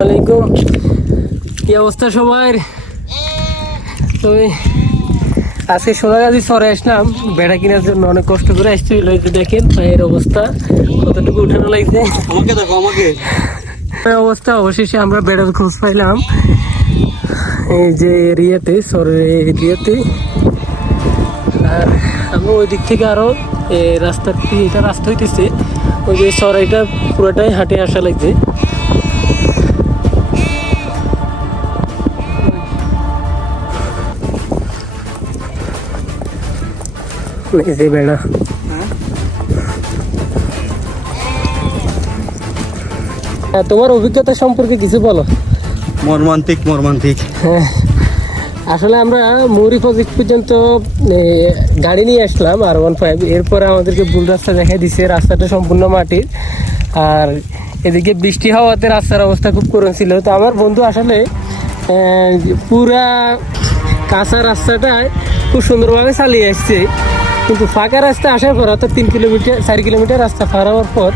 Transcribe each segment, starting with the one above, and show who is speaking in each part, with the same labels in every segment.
Speaker 1: আলাইকুম কি অবস্থা সবার? তো আজকে সোনাগাছি আসলাম বেড়া কেনার জন্য অনেক কষ্ট করে আসছি দেখেন পায়ের অবস্থা কতটুকু উঠানো লাগছে।
Speaker 2: আমাকে দেখো আমাকে।
Speaker 1: অবস্থা অবশেষে আমরা বেড়ার খোঁজ পাইলাম। এই যে এরিয়াতে সরের এরিয়াতে। আর আমরা ওই দিক থেকে আরও এ, রাস্তার এটা রাস্তা হইতেছে ওই যে সরাইটা পুরোটাই হাঁটে আসা লাগছে। বেড়া হ্যাঁ, তোমার অভিজ্ঞতা সম্পর্কে কিছু বলো।
Speaker 2: মর্মান্তিক মর্মান্তিক।
Speaker 1: হ্যাঁ, আসলে আমরা মৌরি প্রজেক্ট পর্যন্ত গাড়ি নিয়ে আসলাম আর ওয়ান ফাইভ এরপরে আমাদেরকে ভুল রাস্তা দেখাই দিছে রাস্তাটা সম্পূর্ণ মাটির। আর এদিকে বৃষ্টি হওয়াতে রাস্তার অবস্থা খুব করুণ ছিল। তো আমার বন্ধু আসলে পুরা কাঁচা রাস্তাটা খুব সুন্দরভাবে চালিয়ে আসছে। কিন্তু ফাঁকা রাস্তা আসার পর অর্থাৎ তিন কিলোমিটার চার কিলোমিটার রাস্তা পার হওয়ার পর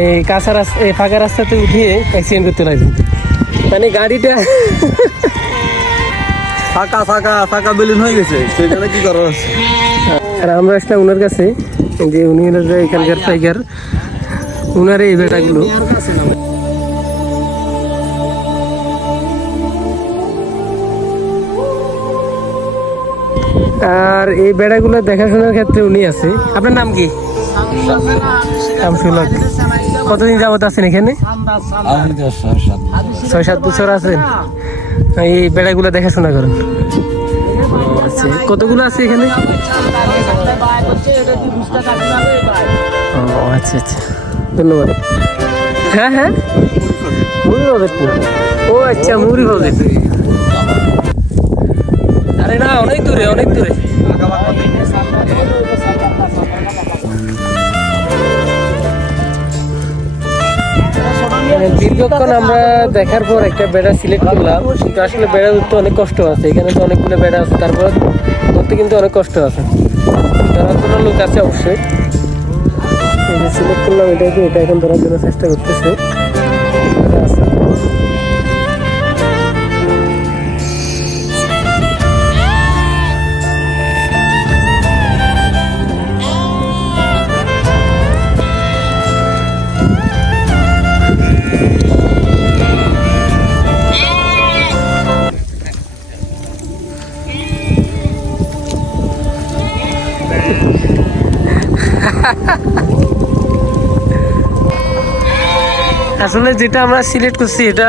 Speaker 1: এই কাঁচা রাস্তা এই ফাঁকা রাস্তাতে উঠিয়ে অ্যাক্সিডেন্ট করতে লাগছে মানে গাড়িটা
Speaker 2: ফাঁকা ফাঁকা ফাঁকা বেলুন হয়ে গেছে। সেখানে কি করার আছে
Speaker 1: আর আমরা আসলাম ওনার কাছে যে উনি এখানকার টাইগার উনার এই বেটাগুলো। আর এই বেড়াগুলো দেখাশোনার ক্ষেত্রে উনি আছে। আপনার নাম কি। কতদিন যাবত আছেন এখানে? ছয় সাত বছর আছেন। এই বেড়াগুলো দেখাশোনা করেন। আচ্ছা কতগুলো আছে এখানে? ও আচ্ছা আচ্ছা। ধন্যবাদ। হ্যাঁ হ্যাঁ। ও আচ্ছা মুড়ি বাজার আরে না, অনেক দূরে অনেক দূরে। দীর্ঘক্ষণ আমরা দেখার পর একটা বেড়া সিলেক্ট করলাম। কিন্তু আসলে বেড়া ধরতে অনেক কষ্ট আছে, এখানে তো অনেকগুলো বেড়া আছে, তারপর ধরতে কিন্তু অনেক কষ্ট আছে। ধরার জন্য লোক আছে অবশ্যই। সিলেক্ট করলাম, এটাকে, এটা এখন ধরার জন্য চেষ্টা করতেছে। আছে। আসলে যেটা আমরা সিলেক্ট করছি, এটা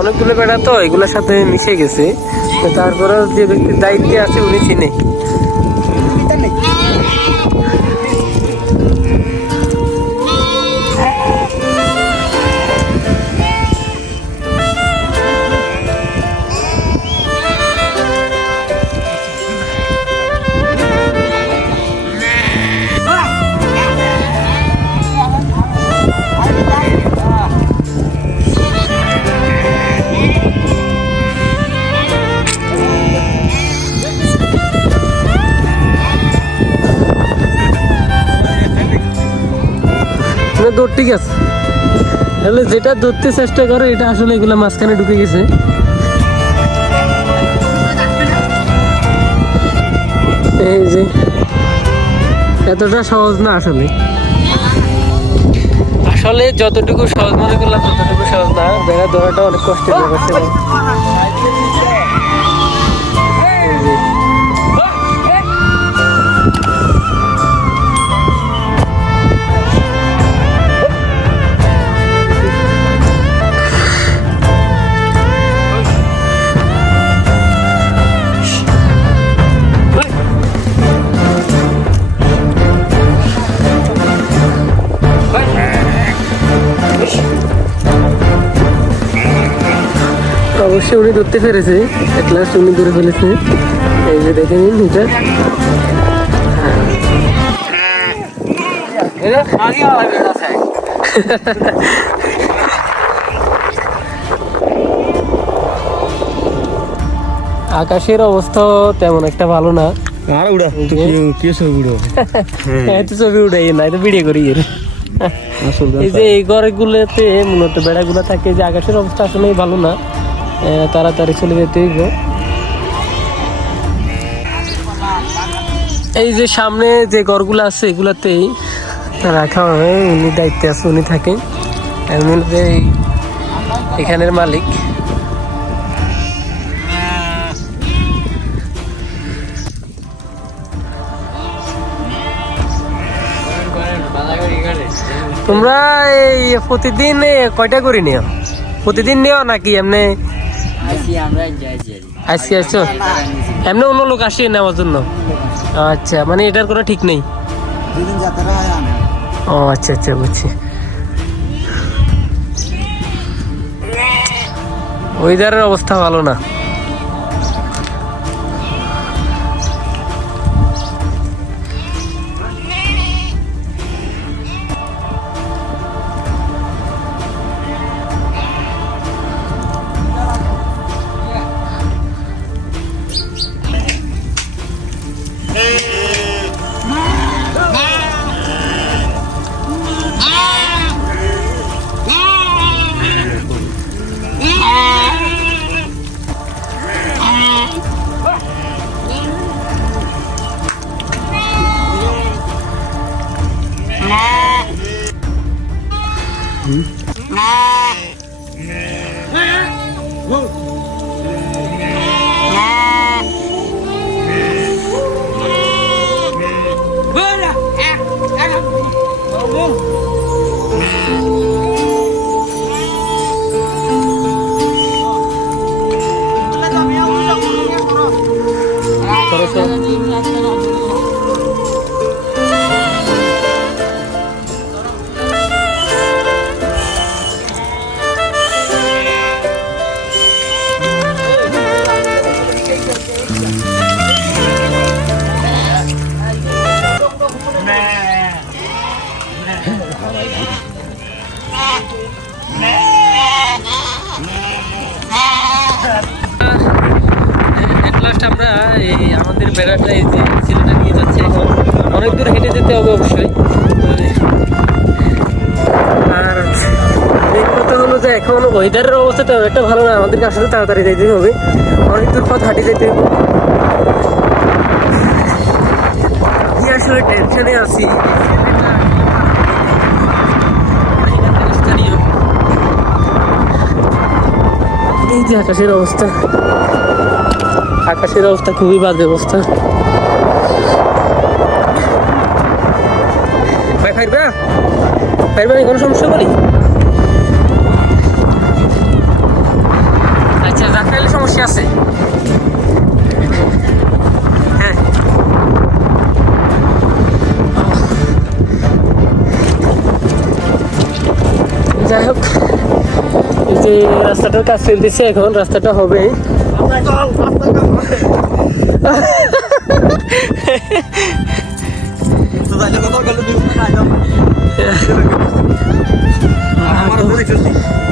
Speaker 1: অনেকগুলো বেড়া তো, এগুলোর সাথে মিশে গেছে। তারপরে তারপরেও যে ব্যক্তির দায়িত্বে আছে, উনি চিনে। মানে দৌড় ঠিক আছে। তাহলে যেটা ধরতে চেষ্টা করে, এটা আসলে এগুলো মাঝখানে ঢুকে গেছে। এই যে, এতটা সহজ না আসলে। আসলে যতটুকু সহজ মনে করলাম, ততটুকু সহজ না। বেড়া ধরাটা অনেক কষ্টের ব্যাপার অবশ্যই উনি ধরতে পেরেছে। এক লাস্ট উনি ধরে ফেলেছে। এই যে দেখে নিন এটা আকাশের অবস্থা তেমন একটা ভালো না।
Speaker 2: আর উড়া তো কি সব উড়ো
Speaker 1: এত ছবি উঠাই না তো ভিডিও করি এর। এই যে এই ঘরগুলোতে মূলত বেড়াগুলো থাকে যে আকাশের অবস্থা আসলেই ভালো না। তাড়াতাড়ি চলে যেতে হইব। এই যে সামনে যে ঘরগুলো আছে, এগুলাতেই রাখা হয়। উনি দায়িত্বে আছে, উনি এই- এখানের মালিক। তোমরা এই প্রতিদিন কয়টা করে নিও? প্রতিদিন নিও নাকি এমনি আজকে আসছো এমনি অন্য লোক আসে নেওয়ার জন্য? আচ্ছা মানে এটার কোনো ঠিক নেই? ও আচ্ছা আচ্ছা বুঝছি। ওয়েদারের অবস্থা ভালো না। আমাদের বেড়াটা নিয়ে যাচ্ছে অনেক দূর হেঁটে যেতে হবে অবশ্যই। আর এই কথা হলো যে এখন ওয়েদারের অবস্থা তেমন একটা ভালো না। আমাদেরকে আসলে তাড়াতাড়ি যেতে হবে। অনেক দূর পথ হাঁটে যেতে হবে। আসলে টেনশনে আছি। এই যে আকাশের অবস্থা। আকাশের অবস্থা খুবই বাজে অবস্থা। ভাই, ফাইরবা? ফাইরবা কোনো সমস্যা বলি? আচ্ছা রাখাইলে সমস্যা আছে। যে রাস্তাটার কাজ চলতেছে এখন, রাস্তাটা হবে।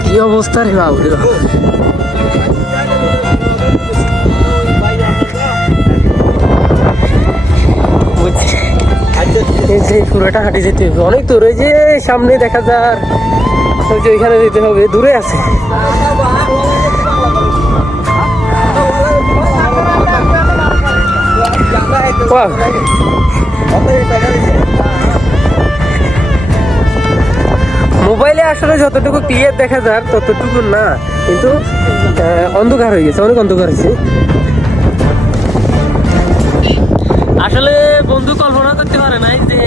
Speaker 1: কি অবস্থা রে বাবু? পুরোটা হাঁটে যেতে হবে। অনেক দূর ওই যে সামনে দেখা যার। হবে, দূরে আছে। মোবাইলে আসলে যতটুকু ক্লিয়ার দেখা যার ততটুকু না, কিন্তু অন্ধকার হয়ে গেছে, অনেক অন্ধকার হয়েছে। আসলে বন্ধু কল্পনা করতে পারে নাই যে